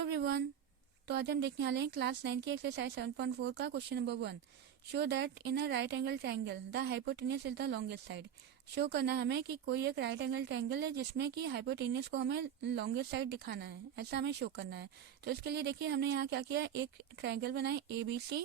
Everyone, तो आज हम देखने वाले हैं क्लास 9 की एक्सरसाइज 7.4 का question number 1। Show that in a right angle triangle the hypotenuse is the longest side. Show करना है हमें कि कोई एक राइट एंगल ट्रायंगल है जिसमें कि हाइपोटेन्यूज को हमें लॉन्गेस्ट साइड दिखाना है, ऐसा हमें शो करना है। तो इसके लिए देखिए हमने यहाँ क्या किया, एक ट्रायंगल बनाए ABC,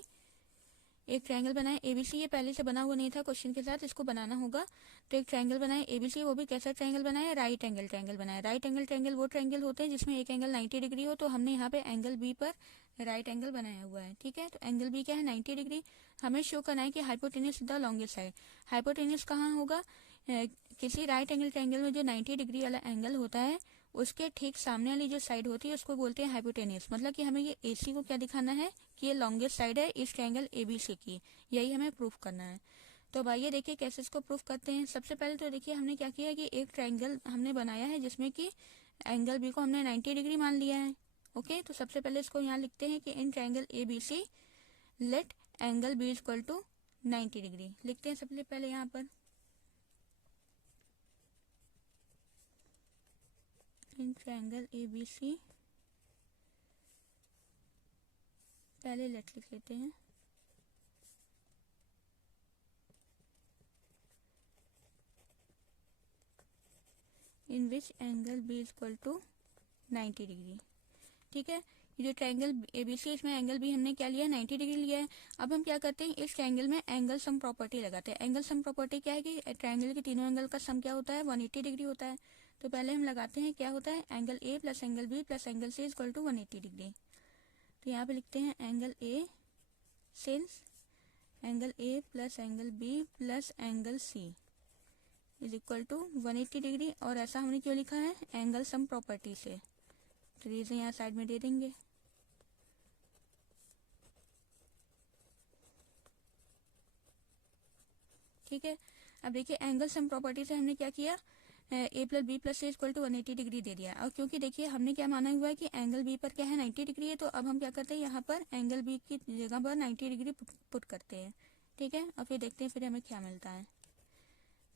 एक ट्रायंगल बनाए ABC। ये पहले से बना हुआ नहीं था, क्वेश्चन के साथ इसको बनाना होगा। तो एक ट्रायंगल बनाए ABC, वो भी कैसा ट्रायंगल बनाए, राइट एंगल ट्रायंगल बनाए। राइट एंगल ट्रायंगल वो ट्रायंगल होते हैं जिसमें एक एंगल 90 डिग्री हो, तो हमने यहाँ पे एंगल B पर राइट एंगल बनाया हुआ है। ठीक है, तो एंगल B क्या है, 90 डिग्री। हमें शो करना है कि hypotenuse the longest side. Hypotenuse कहाँ होगा, किसी राइट एंगल ट्रायंगल में जो 90 डिग्री वाला एंगल होता है उसके ठीक सामने वाली जो साइड होती है उसको बोलते हैं हाइपोटेन्यूज। मतलब कि हमें ये AC को क्या दिखाना है कि ये लॉन्गेस्ट साइड है इस ट्रायंगल ABC की, यही हमें प्रूफ करना है। तो अब आइए देखिए कैसे इसको प्रूफ करते हैं। सबसे पहले तो देखिए हमने क्या किया कि एक ट्रायंगल हमने बनाया है जिसमें कि एंगल B को हमने 90 डिग्री मान लिया है। ओके, तो सबसे पहले इसको यहाँ लिखते हैं कि in triangle ABC let angle B equal to 90 degree लिखते हैं सबसे पहले यहाँ पर। इन ट्रायंगल ABC पहले लेट लिख लेते हैं। In which angle B equal to 90 degree. ठीक है, ये जो ट्रायंगल ABC इसमें एंगल B हमने क्या लिया है, 90 डिग्री लिया है। अब हम क्या करते हैं, इस ट्रायंगल में एंगल सम प्रॉपर्टी लगाते हैं। एंगल सम प्रॉपर्टी क्या है कि ट्रायंगल के तीनों एंगल का सम क्या होता है, 180 डिग्री होता है। तो पहले हम लगाते हैं क्या होता है, angle A plus angle B plus angle C equal to 180 degree. तो यहाँ पे लिखते हैं angle A since angle A plus angle B plus angle C is equal to 180 degree. और ऐसा हमने क्यों लिखा है, एंगल सम प्रॉपर्टी से। तो रीजन यहाँ साइड में दे देंगे। ठीक है, अब देखिए एंगल सम प्रॉपर्टी से हमने क्या किया, A plus B plus C equal to 180 degree दे दिया। और क्योंकि देखिए हमने क्या माना हुआ है कि एंगल B पर क्या है, 90 डिग्री है, तो अब हम क्या करते हैं, यहाँ पर एंगल B की जगह पर 90 डिग्री पुट करते हैं। ठीक है, और फिर देखते हैं फिर हमें क्या मिलता है।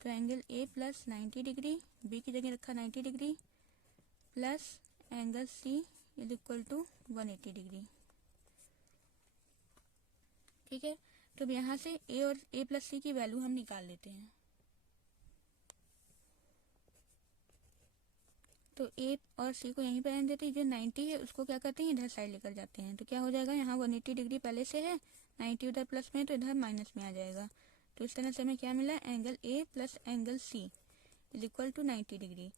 तो angle A plus 90 degree, B की जगह रखा 90 degree, plus angle C is equal to 180 degree. ठीक है, तो अब यहाँ से A और A प्लस C की वैल्यू हम निकाल लेते हैं। तो A और C को यहीं पर रहने देते हैं, जो 90 है उसको क्या करते हैं, इधर साइड लेकर जाते हैं। तो क्या हो जाएगा, यहाँ 180 डिग्री पहले से है, 90 उधर प्लस में तो इधर माइनस में आ जाएगा। तो इस तरह से हमें क्या मिला, angle A plus angle C is equal to 90 degree.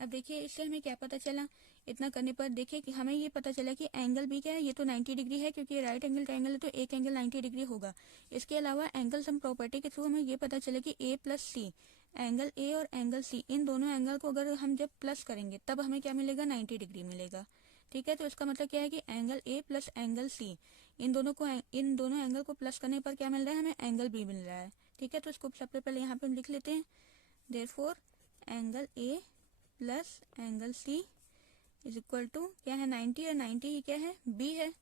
अब देखिए इससे हमें क्या पता चला, इतना करने पर देखिए कि हमें ये पता चला कि एंगल B क्या है, ये तो 90 डिग्री है क्योंकि राइट एंगल ट्रायंगल है तो एक एंगल 90 डिग्री होगा। इसके अलावा एंगल सम प्रॉपर्टी के थ्रू हमें ये पता चला कि A plus C, angle A और एंगल C, इन दोनों एंगल को अगर हम जब प्लस करेंगे तब हमें क्या मिलेगा, 90 डिग्री मिलेगा। ठीक है, तो इसका मतलब क्या है कि angle A plus angle C, इन दोनों एंगल को प्लस करने पर क्या मिल रहा है, हमें एंगल B मिल रहा है। ठीक है, तो इसको सबसे पहले यहाँ पे हम लिख लेते हैं। Therefore angle A plus angle C is equal to क्या है, 90, और 90 ही क्या है, B है,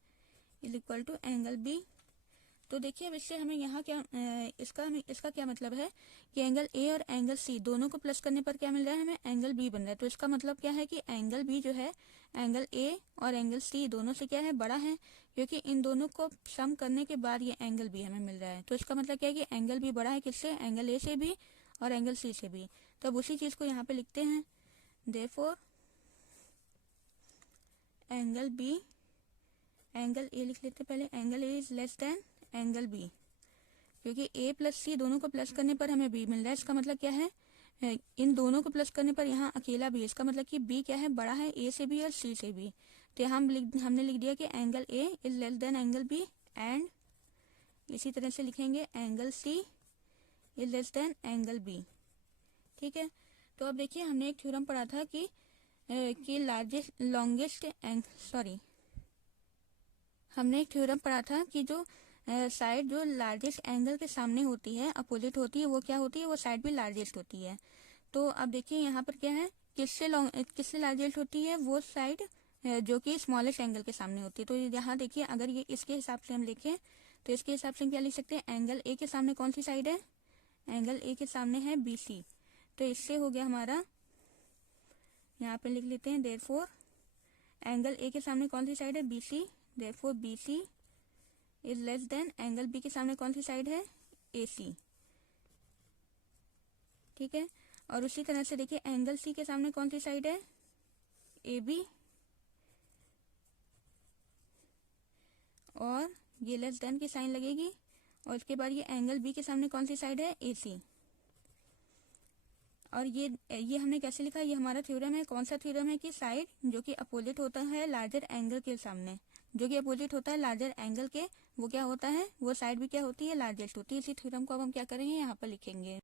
is equal to angle B। तो देखिए अब इससे हमें यहाँ क्या इसका क्या मतलब है कि एंगल A और एंगल C दोनों को प्लस करने पर क्या मिल रहा है, हमें एंगल B बन रहा है। तो इसका मतलब क्या है कि एंगल B जो है एंगल A और एंगल C दोनों से क्या है, बड़ा है, क्योंकि इन दोनों को सम करने के बाद ये एंगल B हमें मिल रहा है। तो इसका मतलब क्या है कि एंगल B बड़ा है किससे, एंगल A से भी और एंगल C से भी। तो अब उसी चीज को यहाँ पे लिखते हैं। Therefore angle B, angle A लिख लेते पहले, angle A is less than angle B, क्योंकि A प्लस C दोनों को प्लस करने पर हमें B मिल रहा है। इसका मतलब क्या है, इन दोनों को प्लस करने पर यहाँ अकेला B, इसका मतलब कि B क्या है, बड़ा है A से भी और C से भी। तो हमने लिख दिया कि angle A is less than angle B, and इसी तरह से लिखेंगे angle C is less than angle B। ठीक है, तो अब देखिए हमने एक थ्योरम पढ़ा था कि हमने एक थ्योरम पढ़ा था कि जो साइड जो लार्जेस्ट एंगल के सामने होती है, अपोजिट होती है, वो क्या होती है, वो साइड भी लार्जेस्ट होती है। तो अब देखिए यहाँ पर क्या है, किससे लार्जेस्ट होती है, वो साइड जो कि स्मॉलेस्ट एंगल के सामने होती है। तो यहाँ देखिए अगर ये इसके हिसाब से हम लिखें तो इसके हिसाब से क्या लिख सकते हैं, एंगल A के सामने कौन सी साइड है, एंगल A के सामने है BC। तो इससे हो गया हमारा, यहाँ पे लिख लेते हैं देयरफॉर एंगल ए के सामने कौन सी साइड है, B C, therefore B C is less than angle B के सामने कौन सी साइड है, ए सी। ठीक है, और उसी तरह से देखिए एंगल सी के सामने कौन सी साइड है, ए बी, और ये लेस देन की साइन लगेगी, और उसके बाद ये एंगल बी के सामने कौन सी साइड है, ए सी। और ये हमने कैसे लिखा, ये हमारा थ्योरम है, कौन सा थ्योरम है कि साइड जो कि अपोजिट होता है लार्जर एंगल के सामने, जो कि अपोजिट होता है लार्जर एंगल के, वो क्या होता है, वो साइड भी क्या होती है, लार्जेस्ट होती है। इसी थ्योरम को अब हम क्या करेंगे, यहाँ पर लिखेंगे।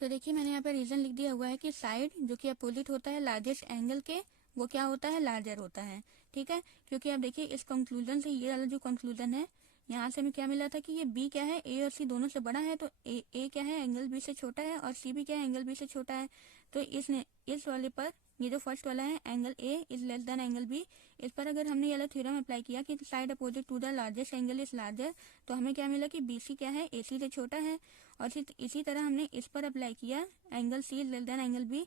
तो देखिए मैंने यहाँ पर रीजन लिख दिया हुआ है कि साइड जो कि अपोजिट होता है लार्जेस्ट एंगल के, वो क्या होता है, लार्जर होता है। ठीक है, क्योंकि आप देखिए इस कंक्लूजन से, ये वाला जो कंक्लूजन है, यहाँ से हमें क्या मिला था कि ये बी क्या है, ए और सी दोनों से बड़ा है, तो ए क्या है, एंगल बी से छोटा है, और सी भी क्या है, एंगल बी से छोटा है। तो इस वाले पर, ये जो फर्स्ट वाला है angle A is less than angle B, इस पर अगर हमने ये वाला थ्योरम अप्लाई किया कि side opposite to the largest angle is larger, तो हमें क्या मिला कि बी सी क्या है, ए सी से छोटा है। और इसी तरह हमने इस पर अप्लाई किया angle C is less than angle B,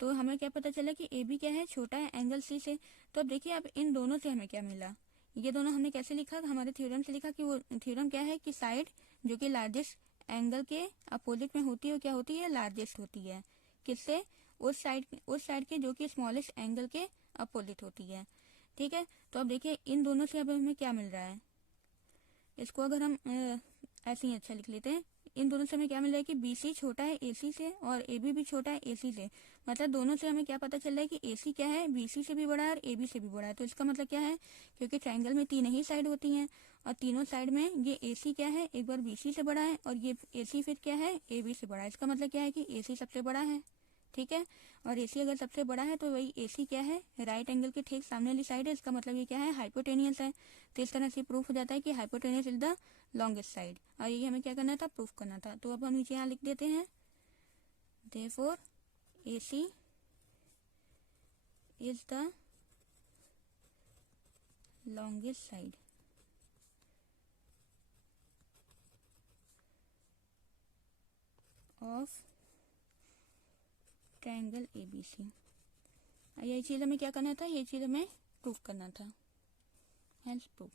तो हमें क्या पता चला कि ए बी क्या है, छोटा है एंगल सी से। तो अब देखिए अब इन दोनों से हमें क्या मिला, ये दोनों हमने कैसे लिखा, हमारे थ्योरम से लिखा कि वो थ्योरम क्या है कि साइड जो कि लार्जेस्ट एंगल के अपोजिट में होती है, वो क्या होती है, लार्जेस्ट होती है। किससे, उस साइड के जो कि स्मॉलेस्ट एंगल के अपोजिट होती है। ठीक है, तो अब देखिए इन दोनों से अब हमें क्या मिल रहा है, इसको अगर हम ऐसे ही अच्छा लिख लेते हैं, इन दोनों से हमें क्या मिल रहा है कि बी सी छोटा है ए सी से, और ए बी भी छोटा है ए सी से। मतलब दोनों से हमें क्या पता चल रहा है कि ए सी क्या है, बी सी से भी बड़ा है और ए बी से भी बड़ा है। तो इसका मतलब क्या है, क्योंकि ट्रायंगल में तीन ही साइड होती हैं, और तीनों साइड में ये ए सी क्या है, एक बार बी सी से बड़ा है, और ये ए सी फिर क्या है, ए बी से बड़ा है। इसका मतलब क्या है कि ए सी सबसे बड़ा है। ठीक है, और ए सी अगर सबसे बड़ा है तो वही ए सी क्या है, राइट एंगल के ठीक सामने वाली साइड है, इसका मतलब ये क्या है, हाइपोटेनियस है। तो इस तरह से प्रूफ हो जाता है कि hypotenuse is the longest side, और ये हमें क्या करना था, प्रूफ करना था। तो अब हम नीचे यहाँ लिख देते हैं, therefore A C is the longest side of triangle ABC। यही चीज़ हमें क्या करना था, ये चीज़ हमें प्रूफ करना था, हेंस प्रूफ।